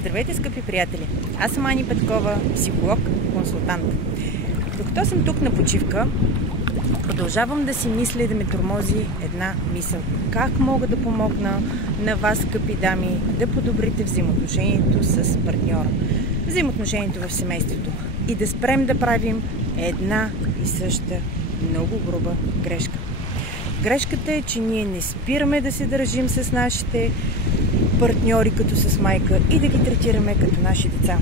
Здравейте, скъпи приятели! Аз съм Ани Петкова, психолог, консултант. Докато съм тук на почивка, продължавам да си мисля и да ме тормози една мисъл. Как мога да помогна на вас, скъпи дами, да подобрите взаимоотношението с партньора, взаимоотношението в семейството и да спрем да правим една и съща много груба грешка. Грешката е, че ние не спираме да се държим с нашите партньори като с майка и да ги третираме като наши деца.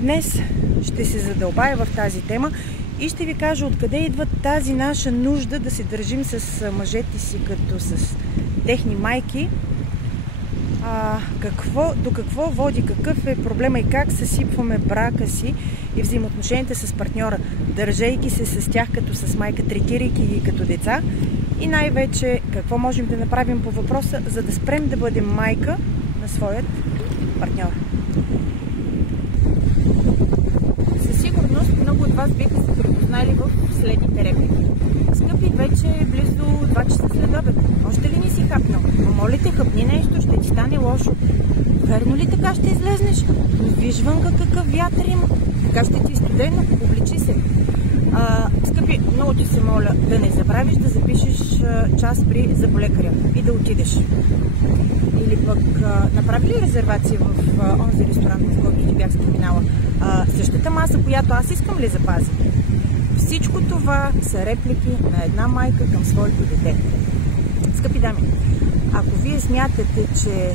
Днес ще се задълбая в тази тема и ще ви кажа откъде идва тази наша нужда да се държим с мъжете си като с техни майки, до какво води, какъв е проблема и как съсипваме брака си и взаимоотношенията с партньора, държейки се с тях като с майка, третирайки ги като деца. И най-вече какво можем да направим по въпроса, за да спрем да бъдем майка на своят партньор. Със сигурност много от вас биха се припознали в следните реплики. Скъпи, вече е близо 2 часа след обед. Още ли не си хапнал? Моля те, хапни нещо, ще ти стане лошо. Верно ли така ще излезнеш? Виж вънка какъв вятър има. Така ще ти студено, обличи се. Скъпи, много ти се моля да не забравиш да запишеш час при зъболекаря и да отидеш. Или пък направи ли резервация в онзи ресторант, в който ти бях споменала? Същата маса, която аз искам ли запази? Всичко това са реплики на една майка към своето дете. Скъпи дами, ако вие смятате, че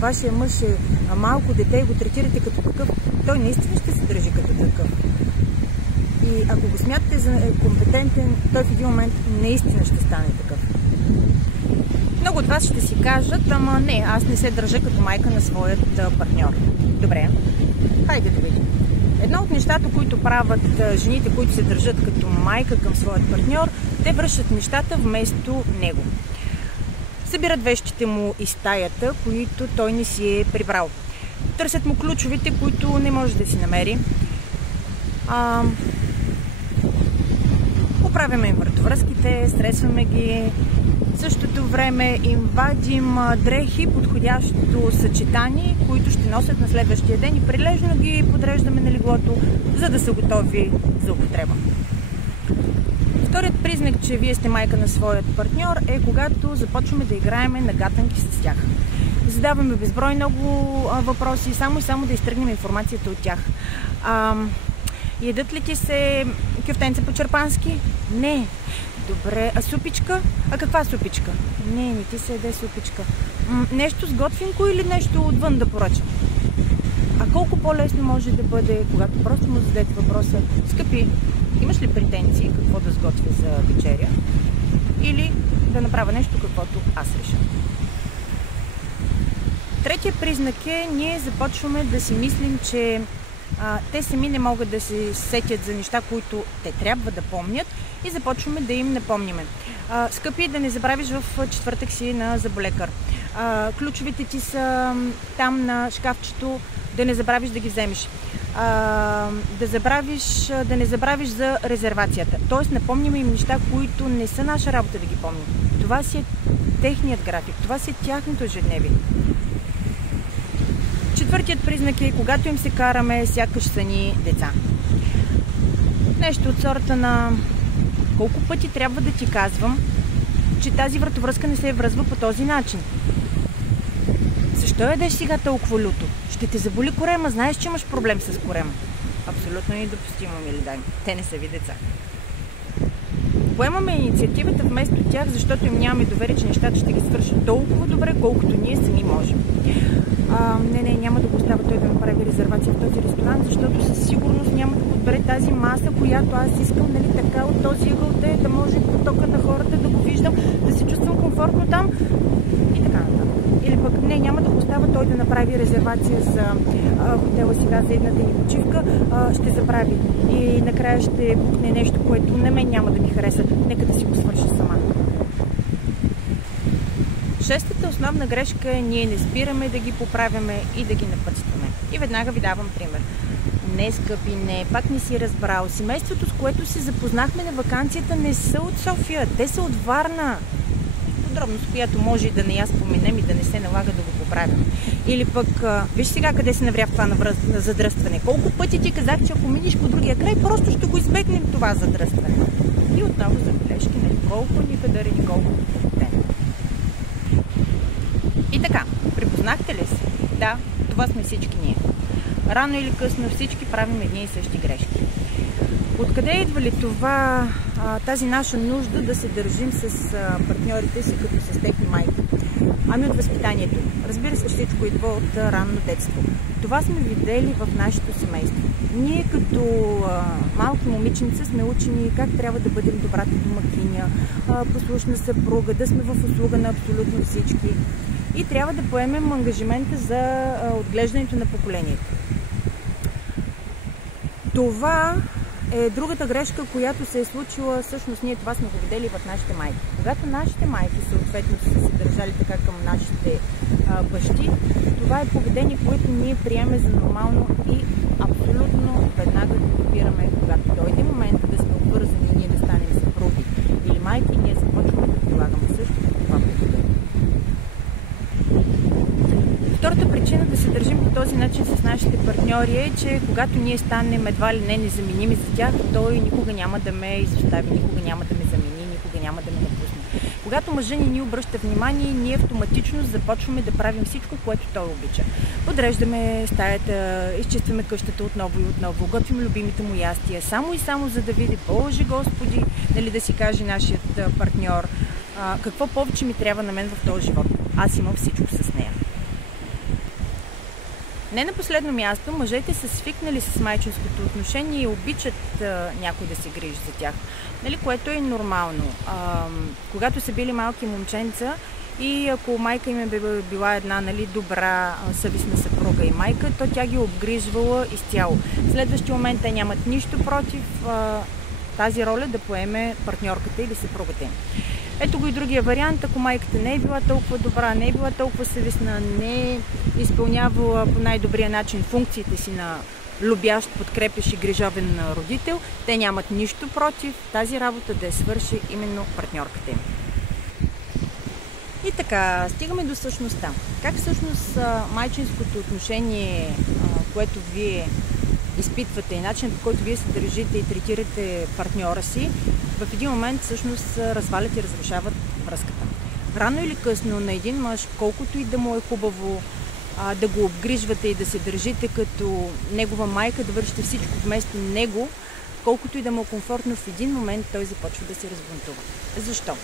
вашия мъж е малко дете и го третирате като такъв, той наистина ще се държи като такъв. И ако го смятате за компетентен, той в един момент наистина ще стане такъв. Много от вас ще си кажат, ама не, аз не се държа като майка на своят партньор. Добре, хайде да видим. Едно от нещата, които правят жените, които се държат като майка към своят партньор, те вършат нещата вместо него. Събират вещите му из стаята, които той не си е прибрал. Търсят му ключовете, които не може да си намери. Оправяме им вратовръзките, стресваме ги. В същото време им вадим дрехи, подходящо съчетани, които ще носят на следващия ден и прилежно ги подреждаме на леглото, за да са готови за употреба. Вторият признак, че вие сте майка на своят партньор, е когато започваме да играеме на гатанки с тях. Задаваме безброй много въпроси, само и само да изтръгнем информацията от тях. Ядат ли ти се кюфтенце по-черпански? Не. Добре. А супичка? А каква супичка? Не ти се яде супичка. Нещо с готвинко или нещо отвън да поръчам? А колко по-лесно може да бъде, когато просто му зададете въпроса: скъпи, имаш ли претенции какво да сготвя за вечеря? Или да направя нещо, каквото аз реша? Третия признак е, ние започваме да си мислим, че те сами не могат да се сетят за неща, които те трябва да помнят, и започваме да им напомняме. Скъпи, да не забравиш в четвъртък си на зъболекар. Ключовете ти са там на шкафчето, да не забравиш да ги вземеш. Да не забравиш за резервацията. Тоест, напомняме им неща, които не са наша работа да ги помним. Това си е техният график, това си е тяхното ежедневие. Четвъртият признак е, когато им се караме, сякаш са ни деца. Нещо от сорта на: колко пъти трябва да ти казвам, че тази вратовръзка не се връзва по този начин? Защо ядеш сега толкова люто? Ще те заболи корема, знаеш, че имаш проблем с корема. Абсолютно недопустимо, мили дами. Те не са ви деца. Поемаме инициативата вместо тях, защото им нямаме доверие, че нещата ще ги свършат толкова добре, колкото ние сами можем. Няма да го оставя той да направи резервация в този ресторант, защото със сигурност няма да подбере тази маса, която аз искам, така от този ъгъл да може потока на хората да го виждам, да се чувствам комфортно там и така нататък. Или пък няма да го оставя той да направи резервация за хотела сега за едната ни почивка, ще забрави и накрая ще букне нещо, което на мен няма да ми хареса. Нека да си го свърша сама. Шестата основна грешка е, ние не спираме да ги поправяме и да ги напътстваме. И веднага ви давам пример. Не, скъпи, не, пак не си разбрал. Семейството, с което се запознахме на ваканцията, не са от София, те са от Варна. подробност, която може и да не я споменем и да не се налага да го поправим. Или пък, виж сега къде се навря в това на задръстване. Колко пъти ти казах, че ако миниш по другия край, просто ще го избегнем това задръстване. И отново забележки, колко ни кадърни, колко ни. И така, припознахте ли се? Да, това сме всички ние. Рано или късно всички правим едни и същи грешки. Откъде идва ли това, тази наша нужда да се държим с партньорите си като с техни майки? Ами от възпитанието. Разбира се, всичко идва от ранно детство. Това сме видели в нашето семейство. Ние като малки момиченца сме учени как трябва да бъдем добрата домакиня, послушна съпруга, да сме в услуга на абсолютно всички. И трябва да поемем ангажимента за отглеждането на поколението. Това е другата грешка, която се е случила, всъщност ние това сме го видели в нашите майки. Когато нашите майки съответно са се държали така към нашите бащи, това е поведение, което ние приемаме за нормално и абсолютно веднага го копираме. Когато дойде момента да сме обвързани, ние да станем съпруги или майки, ние започваме да прилагаме също това поведение. Втората причина да се държим по този начин с нашите партньори е, че когато ние станем едва ли не незаменими за тях, той никога няма да ме изостави, никога няма да ме замени, никога няма да ме напусне. Когато мъжът ни обръща внимание, ние автоматично започваме да правим всичко, което той обича. Подреждаме стаята, изчистваме къщата отново и отново, готвим любимите му ястия, само и само за да види, Боже Господи, нали, да си каже нашият партньор, какво повече ми трябва на мен в този живот. Аз имам всичко с нея. Не на последно място, мъжете са свикнали с майчинското отношение и обичат някой да се грижи за тях, нали, което е нормално. Когато са били малки момченца и ако майка им е била една, нали, добра, съвестна съпруга и майка, то тя ги обгрижвала изцяло. В следващия момент те нямат нищо против тази роля да поеме партньорката или съпругата им. Ето го и другия вариант, ако майката не е била толкова добра, не е била толкова съвестна, не е изпълнявала по най-добрия начин функциите си на любящ, подкрепящ и грижовен родител, те нямат нищо против тази работа да я свърши именно партньорката им. И така, стигаме до същността. Как всъщност майчинското отношение, което вие изпитвате и начинът, по който вие се държите и третирате партньора си, в един момент всъщност развалят и разрушават връзката. Рано или късно на един мъж, колкото и да му е хубаво да го обгрижвате и да се държите като негова майка, да вършите всичко вместо него, колкото и да му е комфортно, в един момент той започва да се разбунтува. Защо?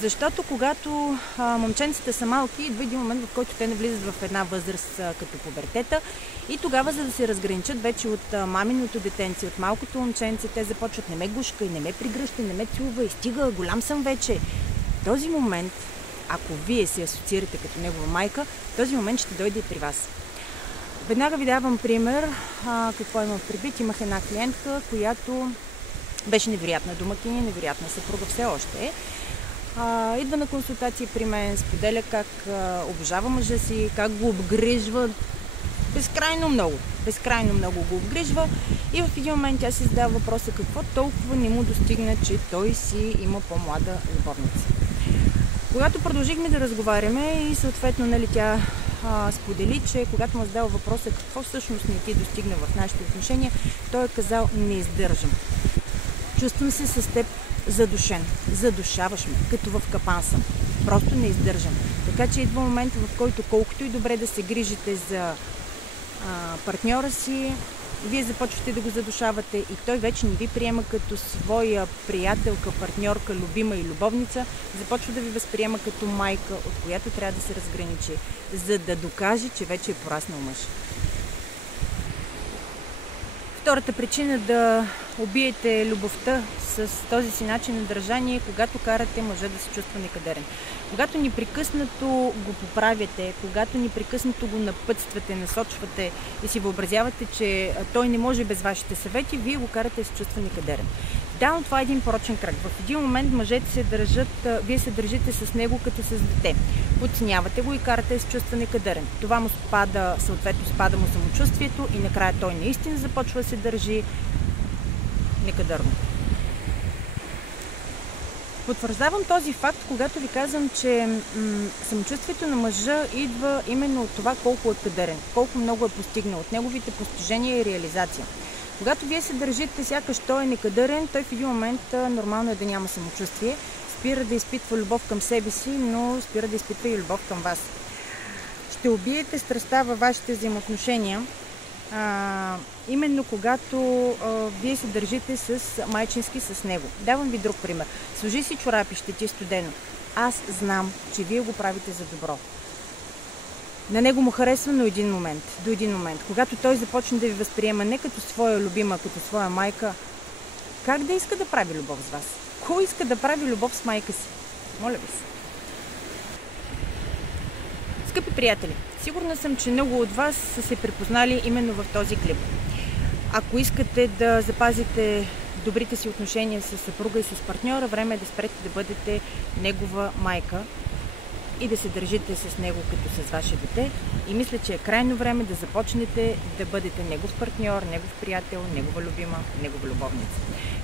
Защото когато момченците са малки, идва един момент, в който те навлизат в една възраст като пубертета и тогава, за да се разграничат вече от маминото детенце, от малкото момченце, те започват: не ме гушкай, не ме пригръщай, не ме целувай, стига, голям съм вече. Този момент, ако вие се асоциирате като негова майка, този момент ще дойде и при вас. Веднага ви давам пример какво имам предвид. Имах една клиентка, която беше невероятна домакиня, невероятна съпруга, все още е. Идва на консултации при мен, споделя как обожава мъжа си, как го обгрижва безкрайно много го обгрижва и в един момент тя си задава въпроса: какво толкова не му достигна, че той си има по-млада любовница. Когато продължихме да разговаряме и съответно, нали, тя сподели, че когато му задава въпроса какво всъщност не ти достигна в нашите отношения, той е казал: не издържам. Чувствам се с теб задушен. Задушаваш ме, като в капан съм. Просто не издържам. Така че идва момент, в който колкото и добре да се грижите за партньора си, вие започвате да го задушавате и той вече не ви приема като своя приятелка, партньорка, любима и любовница, започва да ви възприема като майка, от която трябва да се разграничи, за да докаже, че вече е пораснал мъж. Втората причина да убиете любовта с този си начин на държание, когато карате мъжа да се чувства некадърен. Когато непрекъснато го поправяте, когато непрекъснато го напътствате, насочвате и си въобразявате, че той не може без вашите съвети, вие го карате да се чувства некадърен. Да, но това е един порочен кръг. В един момент мъжете се държат, вие се държите с него като с дете. Подценявате го и карате да се чувства некадърен. Това му спада, съответно спада му самочувствието и накрая той наистина започва да се държи некадърно. Потвърждавам този факт, когато ви казвам, че самочувствието на мъжа идва именно от това колко е кадърен, колко много е постигнал, от неговите постижения и реализация. Когато вие се държите сякаш той е некадърен, той в един момент нормално е да няма самочувствие, спира да изпитва любов към себе си, но спира да изпитва и любов към вас. Ще убиете страстта във вашите взаимоотношения, именно когато вие се държите с майчински с него. Давам ви друг пример. Сложи си чорапи, ще ти е студено. Аз знам, че вие го правите за добро. На него му харесва до един момент. Когато той започне да ви възприема не като своя любима, като своя майка, как да иска да прави любов с вас? Кой иска да прави любов с майка си? Моля ви се. Скъпи приятели, сигурна съм, че много от вас са се припознали именно в този клип. Ако искате да запазите добрите си отношения с съпруга и с партньора, време е да спрете да бъдете негова майка и да се държите с него като с ваше дете. И мисля, че е крайно време да започнете да бъдете негов партньор, негов приятел, негова любима, негова любовница.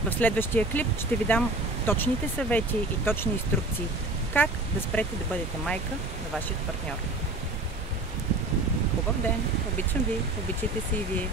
В следващия клип ще ви дам точните съвети и точни инструкции как да спрете да бъдете майка на вашия партньор. Хубав ден! Обичам ви! Обичайте се и вие!